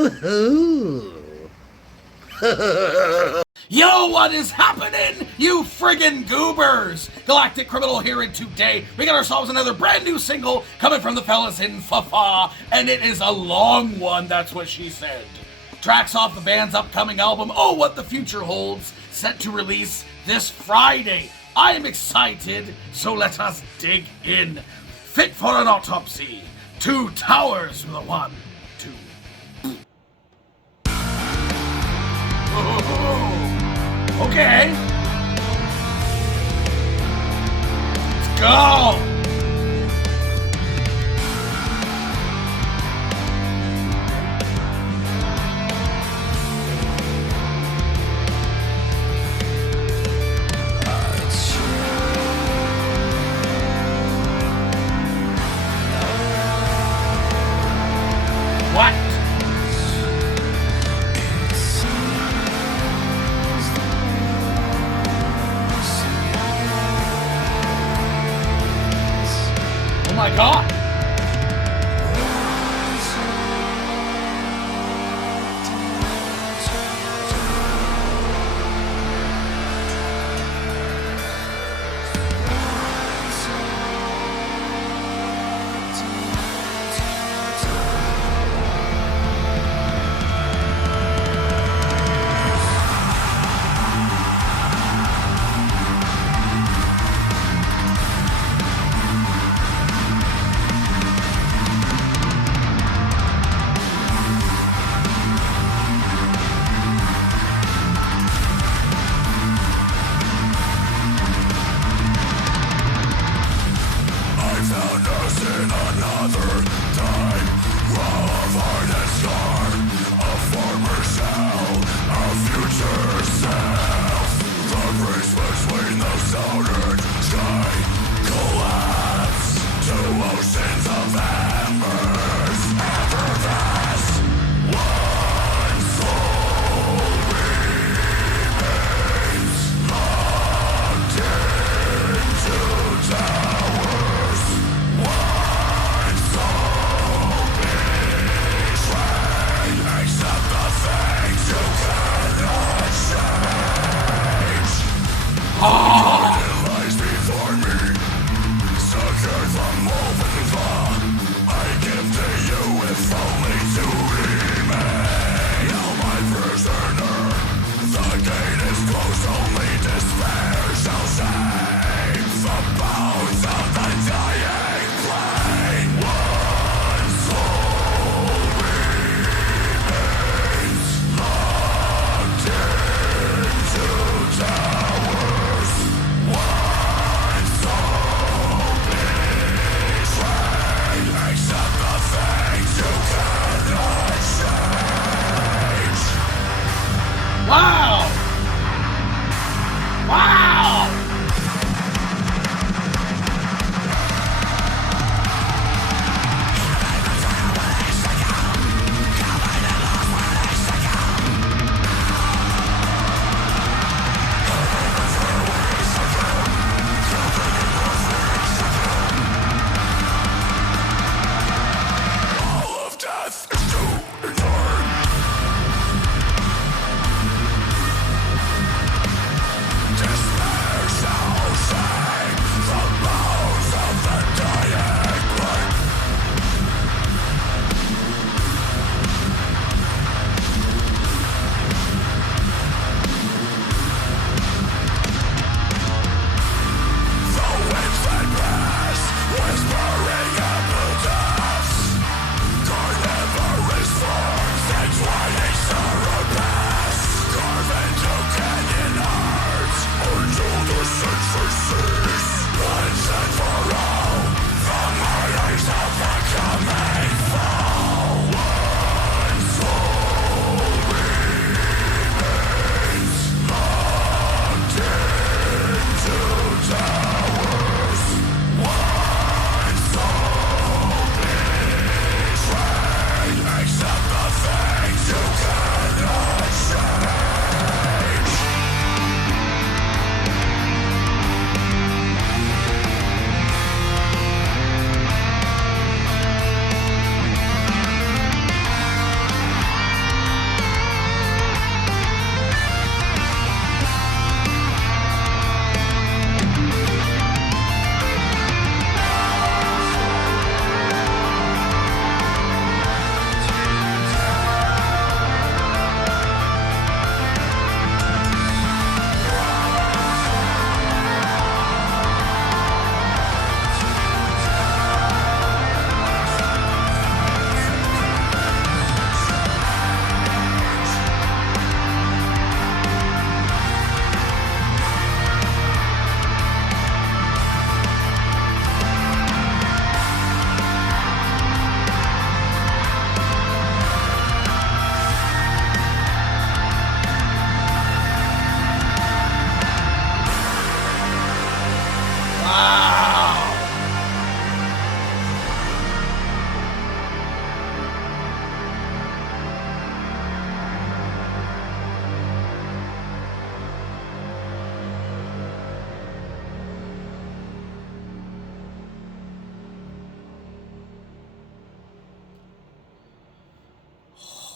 Woohoo! Yo, what is happening, you friggin' goobers? Galactic Criminal here, and today we got ourselves another brand new single coming from the fellas in Fa-Fa, and it is a long one, that's what she said. Tracks off the band's upcoming album, Oh What the Future Holds, set to release this Friday. I am excited, so let us dig in. Fit for an autopsy. 2 towers with a 1, 2. Oh, okay. Let's go. What? Oh my God.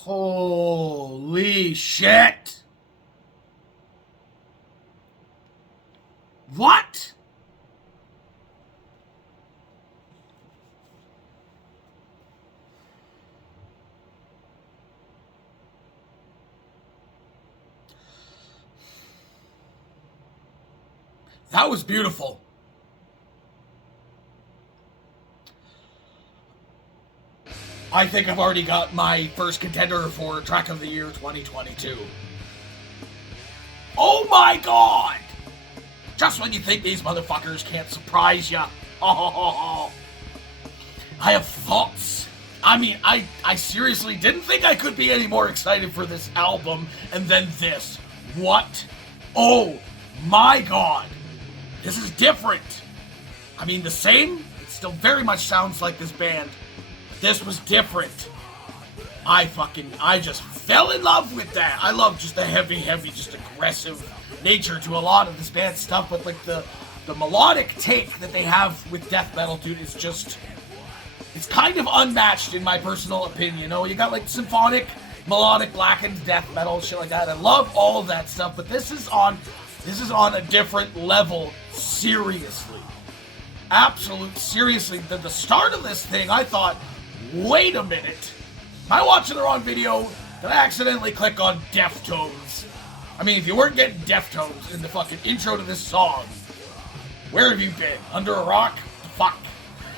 Holy shit! What? That was beautiful. I think I've already got my first contender for Track of the Year 2022. Oh my god! Just when you think these motherfuckers can't surprise ya. Oh. I have thoughts. I mean, I seriously didn't think I could be any more excited for this album, and then this. What? Oh my god. This is different. I mean, the same. It still very much sounds like this band. This was different. I just fell in love with that. I love just the heavy, just aggressive nature to a lot of this band's stuff, but like the melodic take that they have with death metal, dude, is just, it's kind of unmatched in my personal opinion. You know, you got like symphonic, melodic, blackened death metal, shit like that. I love all of that stuff, but this is on a different level, seriously. Absolute seriously. The start of this thing, I thought, wait a minute. Am I watching the wrong video? Did I accidentally click on Deftones? I mean, if you weren't getting Deftones in the fucking intro to this song, where have you been? Under a rock? Fuck.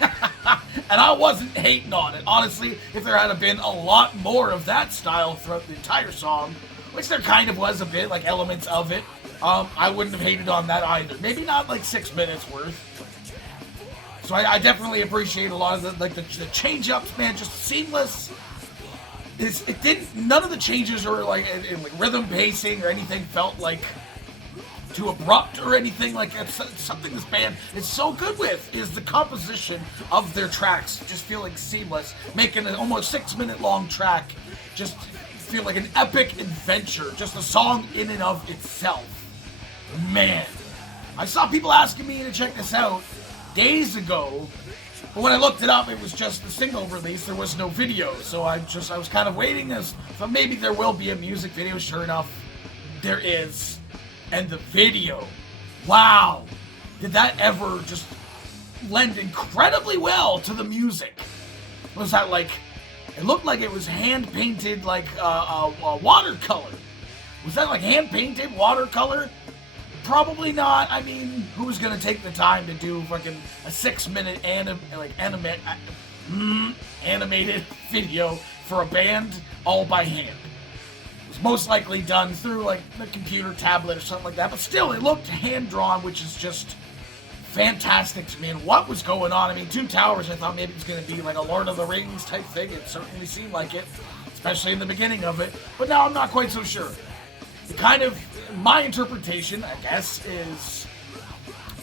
And I wasn't hating on it. Honestly, if there had been a lot more of that style throughout the entire song, which there kind of was a bit, like elements of it, I wouldn't have hated on that either. Maybe not like 6 minutes worth. So I definitely appreciate a lot of the change-ups, man, just seamless. None of the changes were like rhythm pacing or anything felt like too abrupt or anything like that. Something this band is so good with is the composition of their tracks just feeling seamless, making an almost 6 minute long track just feel like an epic adventure, just a song in and of itself. Man, I saw people asking me to check this out days ago, but when I looked it up, it was just the single release. There was no video, so I was kind of waiting as so maybe there will be a music video. Sure enough, there is, and the video, wow, did that ever just lend incredibly well to the music? Was that like? It looked like it was hand painted, like watercolor. Was that like hand painted watercolor? Probably not. I mean, who's gonna take the time to do fucking a 6 minute animated video for a band all by hand? It was most likely done through like the computer tablet or something like that, but still, it looked hand drawn, which is just fantastic to me. And what was going on? I mean, Two Towers, I thought maybe it was gonna be like a Lord of the Rings type thing. It certainly seemed like it, especially in the beginning of it, but now I'm not quite so sure. It kind of, my interpretation, I guess, is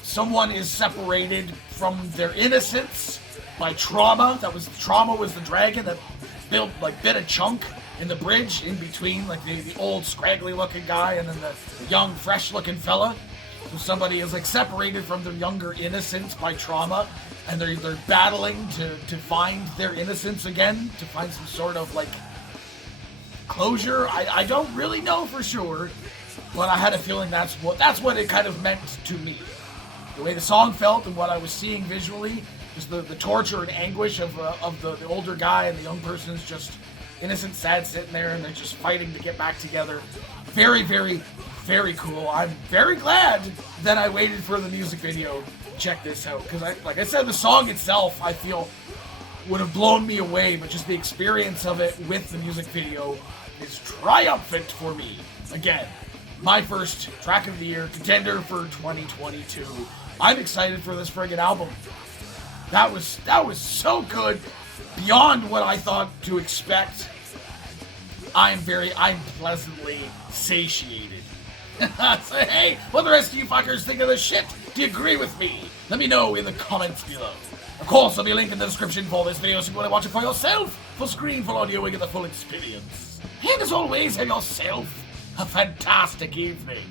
someone is separated from their innocence by trauma. Trauma was the dragon that bit a chunk in the bridge in between, like the old scraggly looking guy and then the young fresh looking fella. So somebody is like separated from their younger innocence by trauma, and they're battling to find their innocence again, to find some sort of like closure. I don't really know for sure, but I had a feeling that's what it kind of meant to me. The way the song felt and what I was seeing visually, just the torture and anguish of the older guy, and the young person's just innocent, sad, sitting there, and they're just fighting to get back together. Very, very, very cool. I'm very glad that I waited for the music video to check this out, because like I said, the song itself, I feel, would have blown me away, but just the experience of it with the music video is triumphant for me. Again, my first Track of the Year contender for 2022. I'm excited for this friggin' album. That was so good, beyond what I thought to expect. I'm pleasantly satiated. So hey, what the rest of you fuckers think of this shit? Do you agree with me? Let me know in the comments below. Of course, there'll be a link in the description for this video so you can watch it for yourself. Full screen, full audio, and get the full experience. And as always, have yourself a fantastic evening.